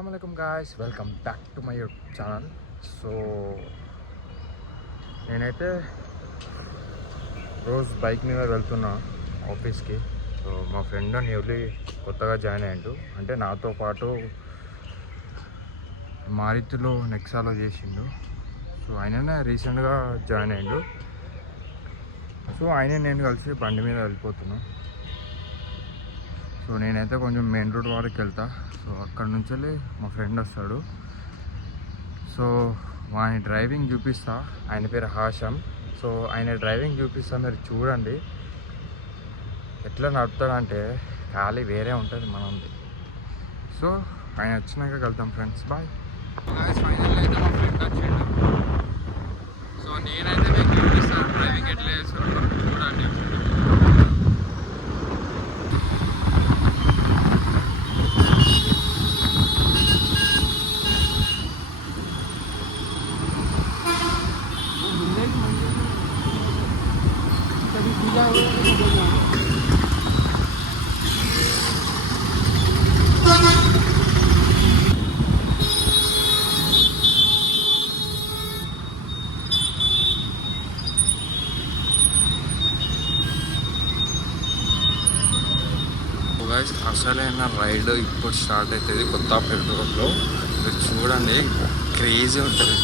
Assalamualaikum guys, welcome back to my YouTube channel. So నేనైతే రోజు bike మీద వెళ్తున్నా ఆఫీస్కి. సో మా ఫ్రెండ్ న్యూలీ కొత్తగా జాయిన్ అయ్యిండు, అంటే నాతో పాటు మారుతిలో నెక్సాలో చేసిండు. సో ఆయననే రీసెంట్గా జాయిన్ అయ్యిండు. సో ఆయన నేను కలిసి బండి మీద వెళ్ళిపోతున్నాను. సో నేనైతే కొంచెం మెయిన్ రోడ్ వరకు వెళ్తా. సో అక్కడ నుంచి మా ఫ్రెండ్ వస్తాడు. సో ఆయన డ్రైవింగ్ చూపిస్తా. ఆయన పేరు హాషం. సో ఆయన డ్రైవింగ్ చూపిస్తా, మీరు చూడండి ఎట్లా నడుపుతాడంటే ఖాళీ వేరే ఉంటుంది మనది. సో ఆయన వచ్చినాక వెళ్తాం ఫ్రెండ్స్. బాయ్. ఫైనల్ అయితే మా ఫ్రెండ్ వచ్చిండు. సో నేనైతే మీకు చూపిస్తాను డ్రైవింగ్ ఎట్లా చేస్తాడు చూడండి. అసలైన రైడ్ ఇప్పుడు స్టార్ట్ అవుతుంది కొత్తపేట రోడ్లో. మీరు చూడండి క్రేజీ ఉంటుంది.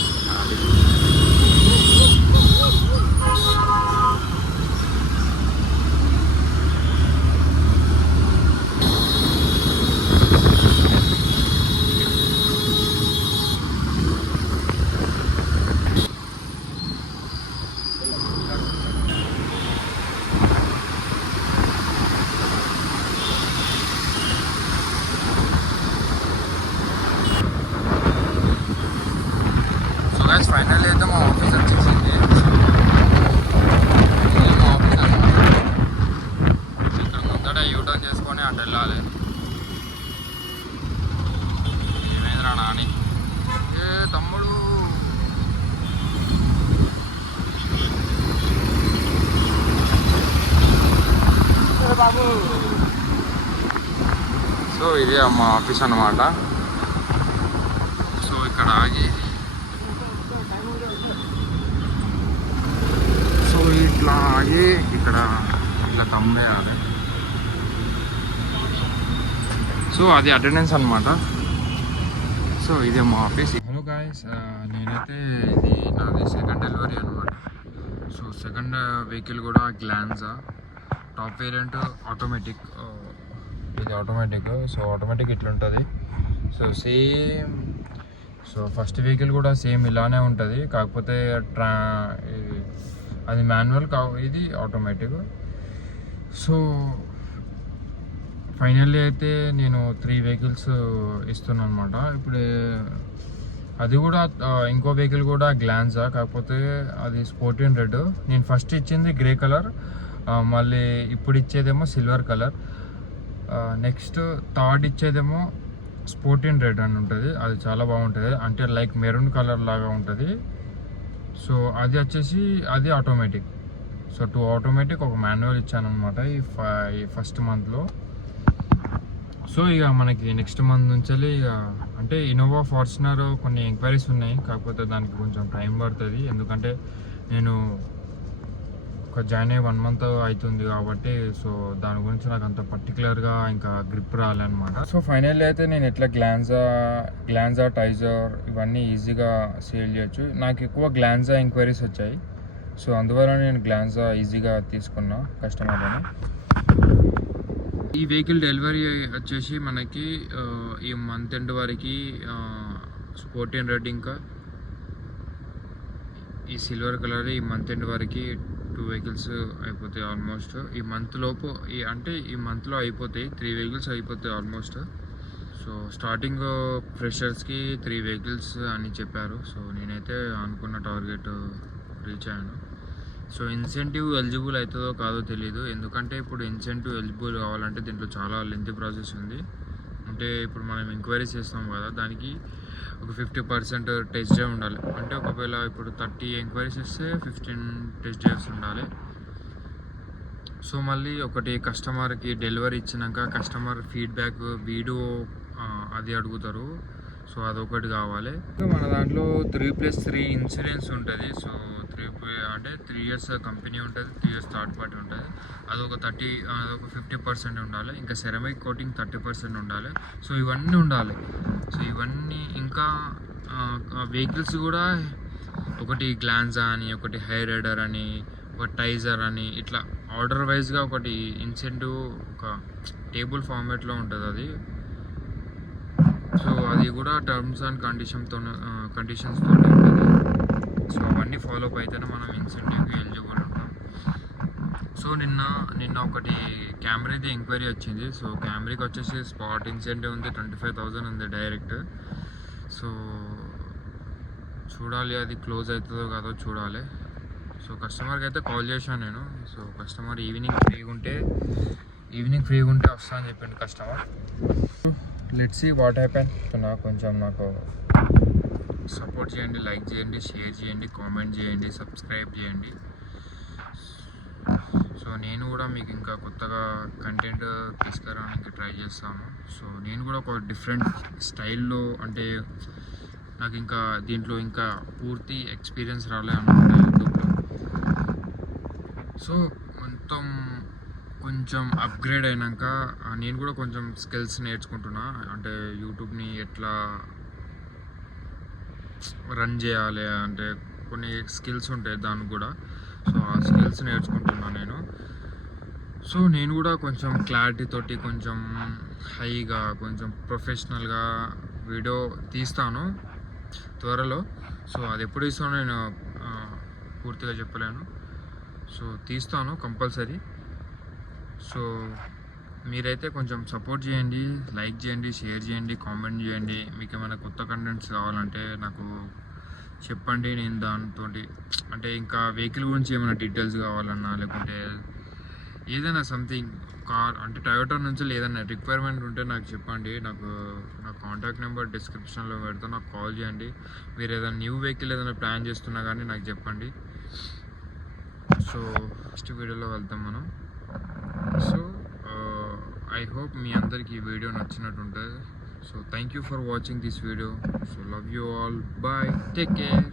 ఫైనల్ అయితే మా ఆఫీస్ వచ్చేసింది. మా ఆఫీస్ అన్నమాట. ఇక్కడ ముందట యూటర్న్ చేసుకొని అటు వెళ్ళాలి. ఏమైందిరా నాని? ఏ తమ్ముడు, సో ఇది మా ఆఫీస్ అన్నమాట. సో ఇక్కడ ఆగి ఇట్లా ఆగి ఇక్కడ ఇట్లా తమ్మేయాలి. సో అది అటెండెన్స్ అనమాట. సో ఇదే మా ఆఫీస్. హలో గాయస్, నేనైతే ఇది నాది సెకండ్ డెలివరీ అనమాట. సో సెకండ్ వెహికల్ కూడా గ్లాన్జా టాప్ వేరియంట్ ఆటోమేటిక్. ఇది ఆటోమేటిక్. సో ఆటోమేటిక్ ఇట్లుంటుంది. So same. So first vehicle కూడా సేమ్ ఇలానే ఉంటుంది, కాకపోతే అది మాన్యువల్ ఇది ఆటోమేటిక్. సో ఫైనల్లీ అయితే నేను 3 వెహికల్స్ ఇస్తున్నాను అనమాట. ఇప్పుడు అది కూడా ఇంకో వెహికల్ కూడా గ్లాన్జా, కాకపోతే అది స్పోర్టిన్ రెడ్. నేను ఫస్ట్ ఇచ్చింది గ్రే కలర్, మళ్ళీ ఇప్పుడు ఇచ్చేదేమో సిల్వర్ కలర్. నెక్స్ట్ థర్డ్ ఇచ్చేదేమో స్పోర్టిన్ రెడ్ అని ఉంటుంది. అది చాలా బాగుంటుంది, అంటే లైక్ మెరూన్ కలర్ లాగా ఉంటుంది. సో అది వచ్చేసి అది ఆటోమేటిక్. సో 2 ఆటోమేటిక్, ఒక మాన్యువల్ ఇచ్చాను అనమాట ఈ ఫస్ట్ మంత్లో. సో ఇక మనకి నెక్స్ట్ మంత్ నుంచి ఇక అంటే ఇన్నోవా ఫార్చునర్ కొన్ని ఎంక్వైరీస్ ఉన్నాయి, కాకపోతే దానికి కొంచెం టైం పడుతుంది. ఎందుకంటే నేను ఒక జాయిన్ అయ్యి 1 మంత్ అవుతుంది కాబట్టి. సో దాని గురించి నాకు అంత పర్టికులర్గా ఇంకా గ్రిప్ రాలన్నమాట. సో ఫైనల్లీ అయితే నేను ఎట్లా గ్లాన్జా టైజర్ ఇవన్నీ ఈజీగా సేల్ చేయొచ్చు. నాకు ఎక్కువ గ్లాన్జా ఎంక్వైరీస్ వచ్చాయి. సో అందువల్ల నేను గ్లాన్జా ఈజీగా తీసుకున్నా కస్టమర్లని. ఈ వెహికల్ డెలివరీ వచ్చేసి మనకి ఈ మంత్ ఎండ్ వరకు స్పోర్టిన్ రెడ్ ఇంకా ఈ సిల్వర్ కలర్ ఈ మంత్ ఎండ్ వరకు 2 వెహికల్స్ అయిపోతాయి ఆల్మోస్ట్. ఈ మంత్ లోపు అంటే ఈ మంత్లో అయిపోతాయి 3 వెహికల్స్ అయిపోతాయి ఆల్మోస్ట్. సో స్టార్టింగ్ ఫ్రెషర్స్కి 3 వెహికల్స్ అని చెప్పారు. సో నేనైతే అనుకున్న టార్గెట్ రీచ్ అయ్యాను. సో ఇన్సెంటివ్ ఎలిజిబుల్ అవుతుందో కాదో తెలియదు, ఎందుకంటే ఇప్పుడు ఇన్సెంటివ్ ఎలిజిబుల్ కావాలంటే దీంట్లో చాలా లెంతీ ప్రాసెస్ ఉంది. అంటే ఇప్పుడు మనం ఎంక్వైరీస్ చేస్తాం కదా, దానికి ఒక 50% టెస్ట్ డ్రైవ్ ఉండాలి. అంటే ఒకవేళ ఇప్పుడు 30 ఎంక్వైరీస్ ఇస్తే 15 టెస్ట్ డ్రైవ్స్ ఉండాలి. సో మళ్ళీ ఒకటి కస్టమర్కి డెలివరీ ఇచ్చినాక కస్టమర్ ఫీడ్బ్యాక్ వీడియో అది అడుగుతారు. సో అదొకటి కావాలి. మన దాంట్లో 3+3 ఇన్సూరెన్స్ ఉంటుంది. సో 3 ఇయర్స్ కంపెనీ ఉంటుంది, 3 ఇయర్స్ థర్డ్ పార్టీ ఉంటుంది. అదొక 50% ఉండాలి. ఇంకా సెరమిక్ కోటింగ్ 30% ఉండాలి. సో ఇవన్నీ ఉండాలి. సో ఇవన్నీ ఇంకా వెహికల్స్ కూడా ఒకటి గ్లాన్జా అని, ఒకటి హై రైడర్ అని, ఒక టైజర్ అని, ఇట్లా ఆర్డర్ వైజ్గా ఒకటి ఇన్సెంటివ్ ఒక టేబుల్ ఫార్మాట్లో ఉంటుంది అది. సో అది కూడా టర్మ్స్ అండ్ కండిషన్స్తో ఉంటుంది. సో అవన్నీ ఫాలో అప్ అయితేనే మనం ఇన్సెంటివ్కి ఎలిజిబుల్ ఉంటాం. సో నిన్న ఒకటి క్యామ్రీది ఎంక్వైరీ వచ్చింది. సో క్యామ్రీకి వచ్చేసి స్పాట్ ఇన్సెంటివ్ ఉంది, 25,000 ఉంది డైరెక్ట్. సో చూడాలి అది క్లోజ్ అవుతుందో కాదో చూడాలి. సో కస్టమర్కి అయితే కాల్ చేశాను నేను. సో కస్టమర్ ఈవినింగ్ ఫ్రీగా ఉంటే వస్తా అని చెప్పిండు customer. Let's see what happen. So నాకు సపోర్ట్ చేయండి, లైక్ చేయండి, షేర్ చేయండి, కామెంట్ చేయండి, సబ్స్క్రైబ్ చేయండి. సో నేను కూడా మీకు ఇంకా కొత్తగా కంటెంట్ తీసుకురావడానికి ట్రై చేస్తాను. సో నేను కూడా ఒక డిఫరెంట్ స్టైల్లో, అంటే నాకు ఇంకా దీంట్లో ఇంకా పూర్తి ఎక్స్పీరియన్స్ రాలేదు అన్నమాట యూట్యూబ్లో. సో కొంచెం అప్గ్రేడ్ అయినాక నేను కూడా కొంచెం స్కిల్స్ నేర్చుకుంటున్నా. అంటే యూట్యూబ్ని ఎట్లా రన్ చేయాలి అంటే కొన్ని స్కిల్స్ ఉంటాయి దానికి కూడా. సో ఆ స్కిల్స్ నేర్చుకుంటున్నా నేను. సో నేను కూడా కొంచెం క్లారిటీ తోటి, కొంచెం హైగా, కొంచెం ప్రొఫెషనల్గా వీడియో తీస్తాను త్వరలో. సో అది ఎప్పుడు ఇస్తానో నేను పూర్తిగా చెప్పలేను. సో తీస్తాను కంపల్సరీ. సో మీరైతే కొంచెం సపోర్ట్ చేయండి, లైక్ చేయండి, షేర్ చేయండి, కామెంట్ చేయండి. మీకు ఏమైనా కొత్త కంటెంట్స్ కావాలంటే నాకు చెప్పండి. నేను దాంతో అంటే ఇంకా వెహికల్ గురించి ఏమైనా డీటెయిల్స్ కావాలన్నా, లేకుంటే ఏదైనా సంథింగ్ కార్ అంటే టయోటా నుంచి ఏదైనా రిక్వైర్మెంట్ ఉంటే నాకు చెప్పండి. నా కాంటాక్ట్ నెంబర్ డిస్క్రిప్షన్లో పెడతా, నాకు కాల్ చేయండి. మీరు ఏదైనా న్యూ వెహికల్ ఏదైనా ప్లాన్ చేస్తున్నా కానీ నాకు చెప్పండి. సో నెక్స్ట్ వీడియోలో వెళ్తాం మనం. సో ఐ హోప్ మీ అందరికీ ఈ వీడియో నచ్చినట్టు ఉంటుంది. So thank you for watching this video. So love you all, bye, take care.